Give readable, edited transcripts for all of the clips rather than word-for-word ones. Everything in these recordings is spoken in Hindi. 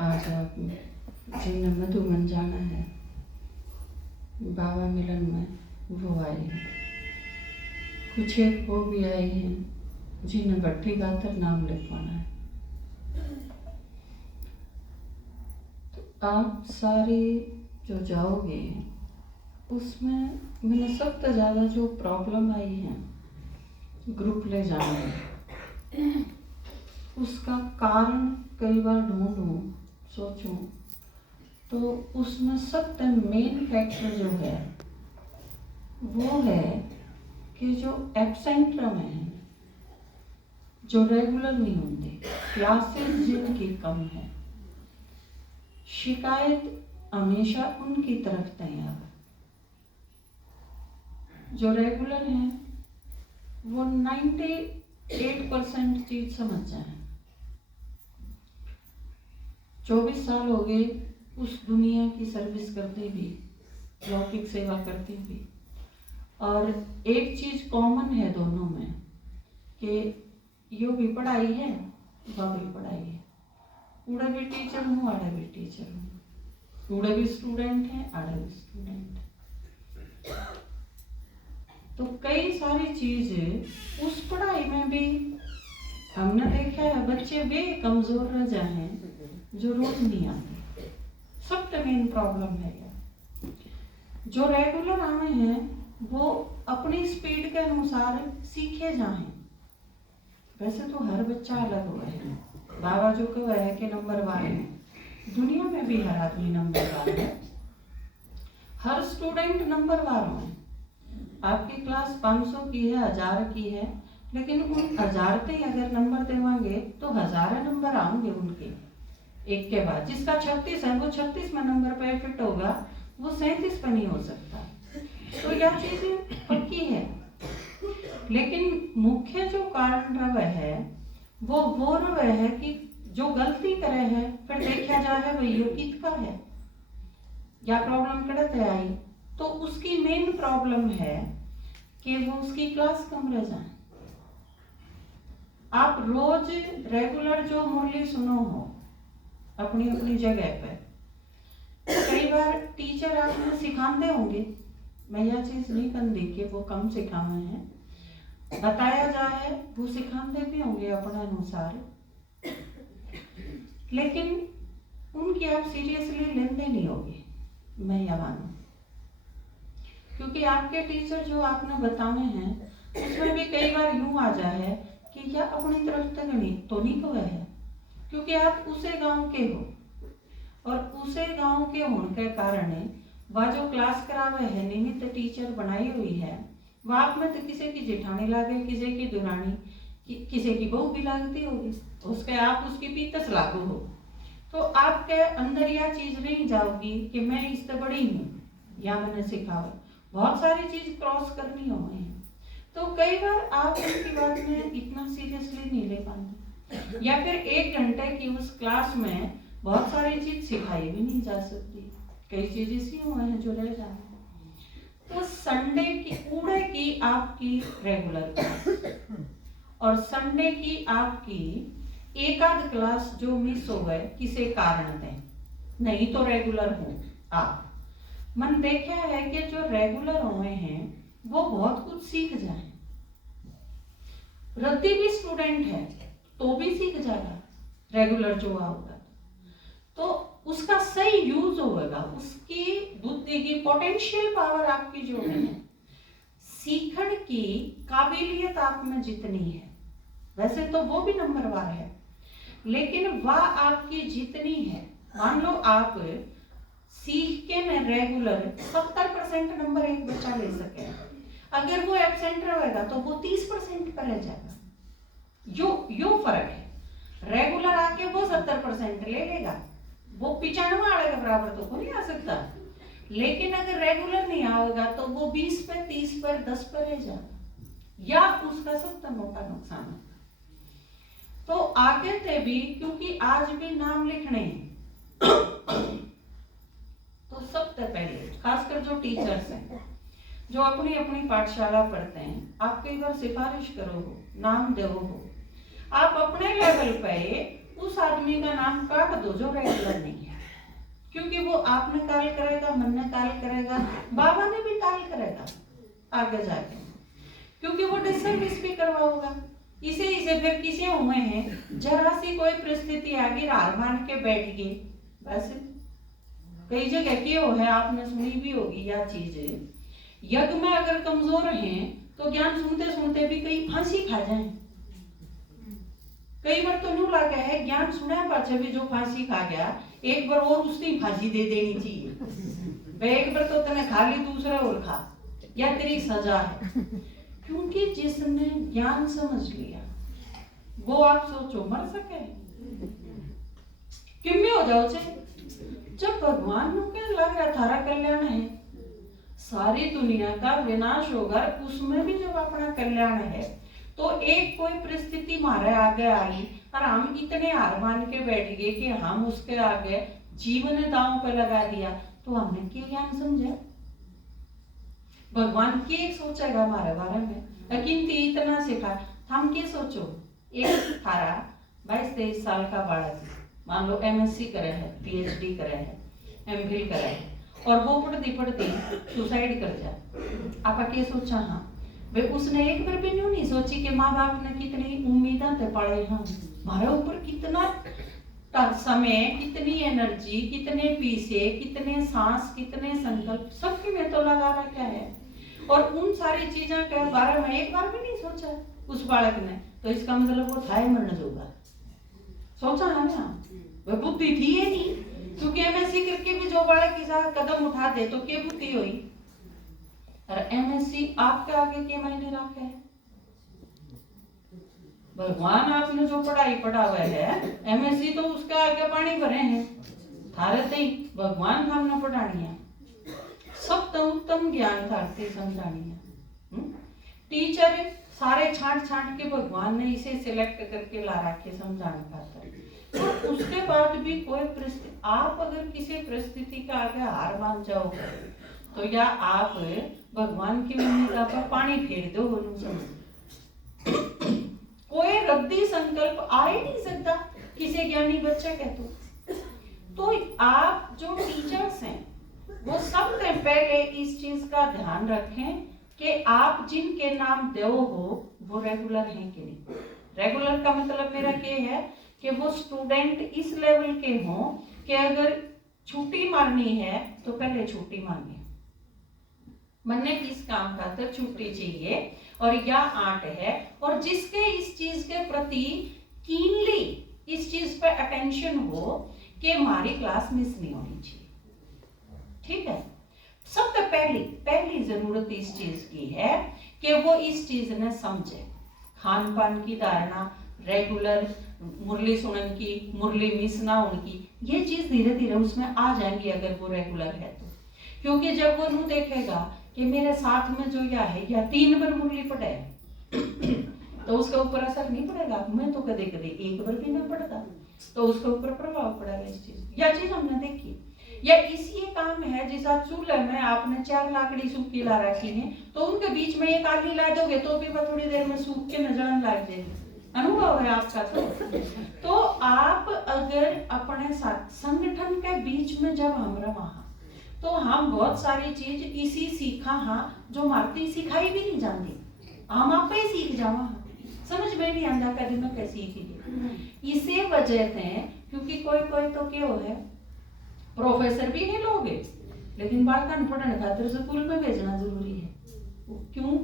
आज आप जिन्हें मधुबन जाना है बाबा मिलन में, वो आए हैं। कुछ एक वो भी आए हैं जिन्हें भट्टी गातर नाम लिखवाना है। तो आप सारे जो जाओगे उसमें मैंने सबसे ज़्यादा जो प्रॉब्लम आई है ग्रुप ले जाने में, उसका कारण कई बार ढूंढूं सोचूं तो उसमें सबसे मेन फैक्टर जो है वो है कि जो एब्सेंट रहे हैं, जो रेगुलर नहीं होते, क्लासेस जिनकी कम है, शिकायत हमेशा उनकी तरफ तैयार है। जो रेगुलर हैं वो 98% चीज समझ जाए। 24 साल हो गए उस दुनिया की सर्विस करते भी, लौकिक सेवा करते भी, और एक चीज कॉमन है दोनों में कि यो भी पढ़ाई है, वह भी पढ़ाई है। उड़े भी टीचर हूँ, आड़े भी टीचर हूँ, उड़े भी स्टूडेंट हैं, आड़े भी स्टूडेंट। तो कई सारी चीजें उस पढ़ाई में भी हमने देखा है बच्चे वे कमजोर रह जाए जो रोज नहीं आते। सबसे मेन प्रॉब्लम है यार, जो रेगुलर आए हैं वो अपनी स्पीड के अनुसार सीखे जाएं। वैसे तो हर बच्चा अलग हुआ है, बाबा जो कहा है कि नंबर वाले हैं, दुनिया में भी हर आदमी नंबर वाला है, हर स्टूडेंट नंबर वाला है। आपकी क्लास 500 की है, 1000 की है, लेकिन उन 1000 पे अगर नंबर देवांगे तो 1000 नंबर आएंगे उनके एक के बाद। जिसका 36 है वो 36 में नंबर पे फिट होगा, वो 37 पे नहीं हो सकता। तो यह चीजें पक्की है, लेकिन मुख्य जो कारण रहा है वो रहा है कि जो गलती करे है फिर देखा जा है वही योगित का है या प्रॉब्लम करते आई, तो उसकी मेन प्रॉब्लम है कि वो उसकी क्लास कम रह जाए। आप रोज रेगुलर जो मुरली सुनो हो अपनी अपनी जगह पे, कई बार टीचर आपने सिखाते होंगे, मैं यह चीज नहीं कहती कि वो कम सिखावे हैं, बताया जाए वो सिखाते भी होंगे अपने अनुसार, लेकिन उनकी आप सीरियसली लेते नहीं होगे, मैं यह मानू। क्योंकि आपके टीचर जो आपने बताए हैं उसमें भी कई बार यूं आ जाए कि यह अपनी तरफ तक नहीं तो नहीं हुआ है, क्योंकि आप उसे गांव के हो और उसे गांव के होने के कारण वह जो क्लास करावे है निमित्त टीचर बनाई हुई है, वह आप में तो किसी की जेठानी लागे, किसी की दुरानी, किसी की बहू भी लगती होगी, उसके आप उसकी पीतस लागू हो, तो आपके अंदर यह चीज नहीं जाओगी कि मैं इससे बड़ी हूँ या मैंने सिखावा। बहुत सारी चीज क्रॉस करनी हो है, तो कई बार आप उनकी बात में इतना सीरियसली नहीं ले पाते, या फिर 1 घंटे की उस क्लास में बहुत सारी चीज सिखाई भी नहीं जा सकती, कई चीजें ऐसी हुए हैं जो रह जाए। तो संडे की उड़े की आपकी रेगुलर क्लास और संडे की आपकी एक आध क्लास जो मिस हो गए किसी कारण से, नहीं तो रेगुलर हो आप, मन देखा है कि जो रेगुलर हुए हैं वो बहुत कुछ सीख जाए। रद्दी भी स्टूडेंट है तो भी सीख जाएगा, रेगुलर जो होगा तो उसका सही यूज होगा, उसकी बुद्धि की पोटेंशियल पावर आपकी जो है, सीखने की काबिलियत आप में जितनी है, वैसे तो वो भी नंबरवार है, लेकिन वह आपकी जितनी है, मान लो आप सीख के में रेगुलर 70% नंबर एक बच्चा ले सके, अगर वो एब्सेंट रहेगा तो वो 30% पर रह जाएगा। यो फर्क है, रेगुलर आके वो 70% ले लेगा, वो 95 वाले के बराबर तो नहीं आ सकता, लेकिन अगर रेगुलर नहीं आएगा तो वो 20 पर 30 पर 10 पर रह जाएगा, या उसका सबसे मोटा नुकसान होगा। तो आगे थे भी, क्योंकि आज भी नाम लिखने तो सबसे पहले खासकर जो टीचर्स हैं जो अपनी अपनी पाठशाला पढ़ते हैं, आप कई बार सिफारिश करो हो, नाम दो हो, आप अपने लेवल पे उस आदमी का नाम काट दो जो रेगुलर नहीं है, क्योंकि वो आपने काल करेगा, मन ने काल करेगा, बाबा ने भी काल करेगा आगे जाके, क्योंकि वो डिसर्विस भी करवाओगा। इसे फिर किसे हुए हैं, जरा सी कोई परिस्थिति आ गई, हार मान के बैठ गए। बस कई जगह क्यों है, आपने सुनी भी होगी यह चीज, यज्ञ में अगर कमजोर हैं तो ज्ञान सुनते सुनते भी कई फांसी खा जाए। कई बार तो न्यू लगा है ज्ञान सुना पाछे भी जो फांसी खा गया, एक बार और उसकी फांसी दे देनी चाहिए। वे एक बार तो तने खा ली, दूसरा और खा, या तेरी सजा है। क्योंकि जिसने ज्ञान समझ लिया वो, आप सोचो, मर सके किम्मे हो जाओ चाहे। जब भगवान को क्या लग रहा थारा कल्याण है, सारी दुनिया का विनाश होगा, उसमें भी जब अपना कल्याण है, तो एक कोई परिस्थिति हमारे आगे आई और हम इतने हार मान के बैठ गए कि हम उसके आगे जीवन दांव पे लगा दिया, तो हमने क्या ज्ञान समझा? भगवान क्या सोचेगा हमारे बारे में? लेकिन इतना सिखा, हम क्या सोचो, एक थारा 22-23 साल का बालक मान लो MSc करे है, PhD करे है, MPhil करे है, और वो पढ़ती पढ़ती सुसाइड कर जाए, आपका क्या सोचा? हाँ भाई, उसने एक बार भी नहीं सोची कि माँ बाप ने कितनी उम्मीदें ते पाले हैं हमारे ऊपर, कितना समय, कितनी एनर्जी, कितने पैसे, कितने सांस, कितने संकल्प, सबके में तो लगा रखा है, और उन सारी चीजों के बारे में एक बार भी नहीं सोचा उस बालक ने। तो इसका मतलब वो था मरने जोगा, सोचा है ना, वह बुद्धि थी ही नहीं, क्योंकि MSc करके भी जो बालक के साथ कदम उठा दे तो क्या बुद्धि हुई? और MSc आपके आगे के मायने रखा है? भगवान आपने जो पढ़ाई पढ़ा हुआ है, MSc तो उसके आगे पानी भरे हैं, थारे नहीं, भगवान हमने पढ़ानी है, सब तो उत्तम ज्ञान थारते समझानी है। टीचर सारे छांट छांट के भगवान ने इसे सिलेक्ट करके ला रखे समझाने खातर, तो उसके बाद भी कोई परिस्थिति, आप अगर किसी परिस्थिति का आगे हार मान जाओगे तो या आप भगवान की उम्मीद पर पानी फेर दो, कोई रद्दी संकल्प आ ही नहीं सकता किसी ज्ञानी बच्चे के। तो आप जो टीचर्स हैं वो सबसे पहले इस चीज का ध्यान रखें कि आप जिनके नाम दो हो वो रेगुलर हैं कि नहीं। रेगुलर का मतलब मेरा क्या है कि वो स्टूडेंट इस लेवल के हों कि अगर छुट्टी मारनी है तो पहले छुट्टी मांगे, मन्ने किस काम खातर छुट्टी चाहिए, और या आर्ट है, और जिसके इस चीज के प्रति कीनली इस चीज पे अटेंशन हो कि हमारी क्लास मिस नहीं होनी चाहिए। ठीक है, सबसे पहली जरूरत इस चीज की है कि वो इस चीज ने समझे, खान पान की धारणा, रेगुलर मुरली सुनन की, मुरली मिस ना उनकी, ये चीज धीरे धीरे उसमें आ जाएंगी अगर वो रेगुलर है तो। क्योंकि जब वो नू देखेगा कि मेरे साथ में जो या है या 3 बार मुरली पढ़े तो उसके ऊपर असर नहीं पड़ेगा। मैं तो कदे कदे एक बार भी ना पढ़ता, तो उसके ऊपर प्रभाव पड़ेगा इस चीज। यह चीज हमने देखी, या इसी काम है जैसा चूल्हे में आपने 4 लाकड़ी सूखी ला रखी है, तो उनके बीच में एक आली ला दोगे तो भी वह थोड़ी देर में सूख के नजर लग जाएगी, अनुभव है आपका। तो आप अगर अपने साथ संगठन के बीच में जब हम रहा, तो हम बहुत सारी चीज इसी सीखा हाँ जो मारती सिखाई भी नहीं जानती, हम आप ही सीख जावा, समझ में नहीं आंदा कभी मैं कैसे सीखी। इसी वजह से क्योंकि कोई तो क्या है, प्रोफेसर भी है लोग, लेकिन बालकन पढ़ने खातिर स्कूल में भेजना जरूरी है। क्यों?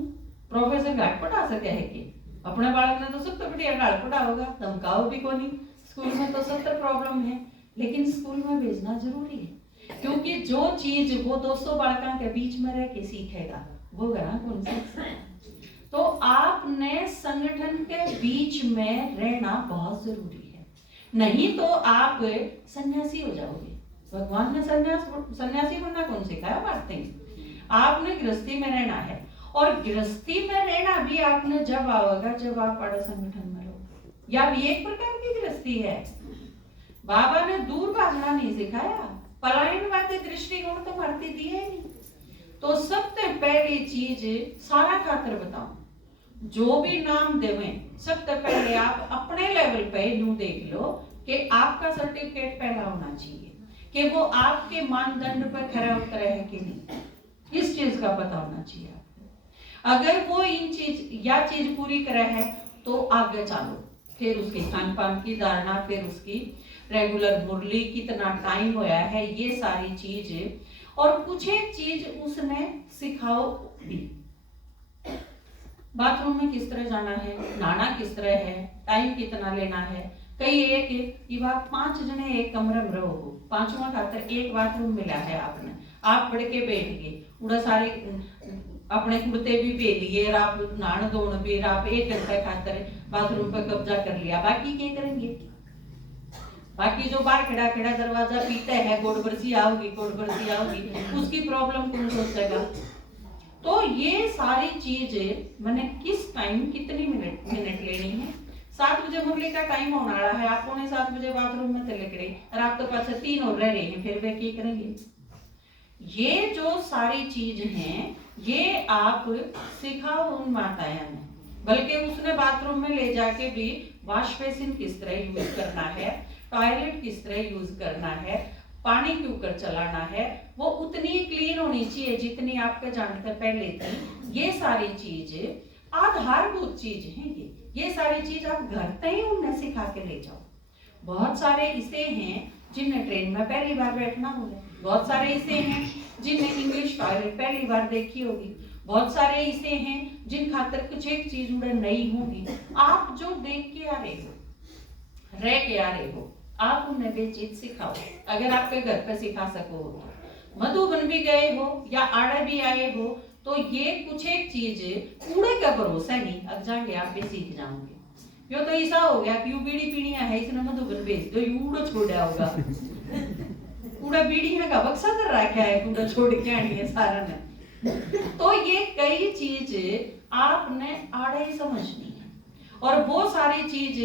प्रोफेसर घाट पढ़ा सके है कि अपने बालक ने तो सबसे बढ़िया घाट पढ़ा होगा, धमकाओ भी को नहीं, स्कूल में तो 70 प्रॉब्लम है, लेकिन स्कूल में भेजना जरूरी है, क्योंकि जो चीज वो 200 बालकों के बीच में रह के सीखेगा वो घर कौन सा। तो आपने संगठन के बीच में रहना बहुत जरूरी है, नहीं तो आप सन्यासी हो जाओगे। भगवान ने सन्यासी बनना कौन सिखाया? बातें आपने गृहस्थी में रहना है, और गृहस्थी में रहना भी आपने जब आओगा जब आप बड़े संगठन में रहोगे, या भी एक प्रकार की गृहस्थी है। बाबा ने दूर भागना नहीं सिखाया, पलायनवादी दृष्टिकोण तो भरती दी है नहीं। तो सबसे पहली चीज सारा खातर बताऊं, जो भी नाम देवें सबसे पहले आप अपने लेवल पे यूं देख लो कि आपका सर्टिफिकेट पहला होना चाहिए कि वो आपके मानदंड पर खरा उतरा है कि नहीं, इस चीज का पता होना चाहिए आपको। अगर वो इन चीज पूरी करे है तो आगे चलो, फिर उसकी खान पान की धारणा, फिर उसकी रेगुलर मुरली, कितना टाइम होया है, ये सारी चीज, और कुछ एक चीज उसने सिखाओ भी। बाथरूम में किस तरह जाना है, नहाना किस तरह है, टाइम कितना लेना है। कई एक ये बात 5 जने एक कमरे में रहो, 5वां खातर एक बाथरूम मिला है आपने, आप बढ़ के बैठ गए, उड़ा सारे अपने कुर्ते भी पहन लिए, आप नहान धोन भी, आप 1 घंटे खातर बाथरूम पर कब्जा कर लिया, बाकी क्या करेंगे? बाकी जो बाहर खड़ा खड़ा दरवाजा पीता है, कोड बरसी आओगी, उसकी प्रॉब्लम कौन सोचेगा? तो ये सारी चीजें मैंने किस टाइम कितनी मिनट लेनी है। 7 बजे मुरली का टाइम होने वाला है, आप 7:15 बजे बाथरूम में चले गए और आप तो पास 3 और रह रहे हैं, फिर वे क्या करेंगे? ये जो सारी चीज हैं ये आप सिखाओ उन माताएं ने, बल्कि उसने बाथरूम में ले जाके भी वॉश बेसिन किस तरह यूज करना है, टॉयलेट किस तरह यूज करना है, पानी क्यों कर चलाना है, वो उतनी क्लीन होनी चाहिए जितनी आपके जानते पहले थी। ये सारी चीज आधारभूत चीज है, ये सारी चीज आप घर तक ही उन्हें सिखा के ले जाओ। बहुत सारे ऐसे हैं जिन्हें ट्रेन में पहली बार बैठना होगा, बहुत सारे ऐसे हैं जिन्हें इंग्लिश टॉयलेट पहली बार देखी होगी, बहुत सारे ऐसे हैं जिन खातर कुछ एक चीज उन्हें नहीं होगी। आप जो देख के आ रहे हो, रह के आ रहे हो, आप उन्हें वे चीज सिखाओ। अगर आपके घर पे सिखा सको तो, मधुबन भी गए हो या आड़ा भी आए हो, तो ये कुछ एक चीज कूड़े का भरोसा नहीं, अब जाके आप भी सीख जाओगे। यो तो ऐसा हो गया कि बीड़ी पीड़िया है, इसने मधुबन भेज दो, यूड़ो छोड़ा होगा कूड़ा बीड़ी है का बक्सा कर रखा है, कूड़ा छोड़ के आनी है सारा ने। तो ये कई चीज आपने आड़े ही समझनी है, और वो सारी चीज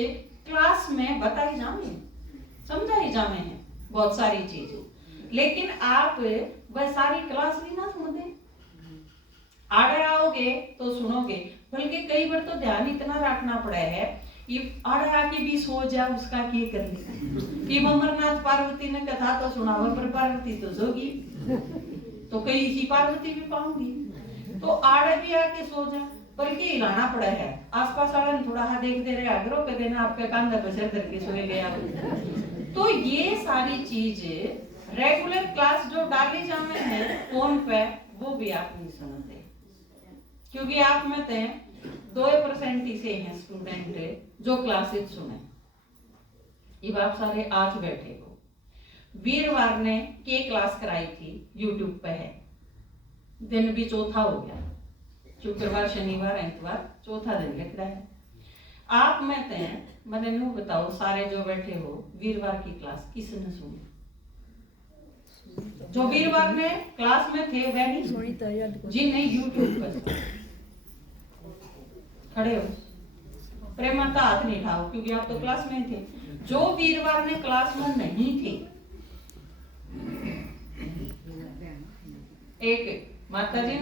क्लास में बताई जाए, समझाई जाए हैं बहुत सारी चीजें, लेकिन आप वह सारी क्लास भी ना सुनते, आड़े आओगे तो सुनोगे, बल्कि कई बार तो ध्यान इतना रखना पड़ा है, ये आड़े आके भी सो जा, उसका क्या कर ले। ये अमरनाथ पार्वती ने कथा तो सुनावा, पर पार्वती तो सोगी, तो कई इसी पार्वती भी पाऊंगी, तो आड़े भी आके सो जा, बल्कि हिलाना पड़ा है। आसपास वाला थोड़ा हाथ देखते रहे, अगर कह देना आपके कांधा पे सिर धर के सोए गया। तो ये सारी चीज रेगुलर क्लास जो डाली जाने हैं फोन पे, वो भी आप नहीं सुनते, क्योंकि आप में तो 2% ही से हैं स्टूडेंट जो क्लासेस सुने। ये आप सारे आज बैठे हो, वीरवार ने के क्लास कराई थी, यूट्यूब पे है, दिन भी चौथा हो गया, शुक्रवार शनिवार एतवार चौथा दिन लिख रहा है। आप में तो मैंने नु बताओ, सारे जो बैठे हो, वीरवार की क्लास किसने सुनी? जो वीरवार में क्लास में थे वह नहीं सुनी, जिन्हें यूट्यूब पर खड़े हो, प्रेमाता हाथ नहीं उठाओ, क्योंकि आप तो क्लास में थे। जो वीरवार में क्लास में नहीं थे, एक माता जी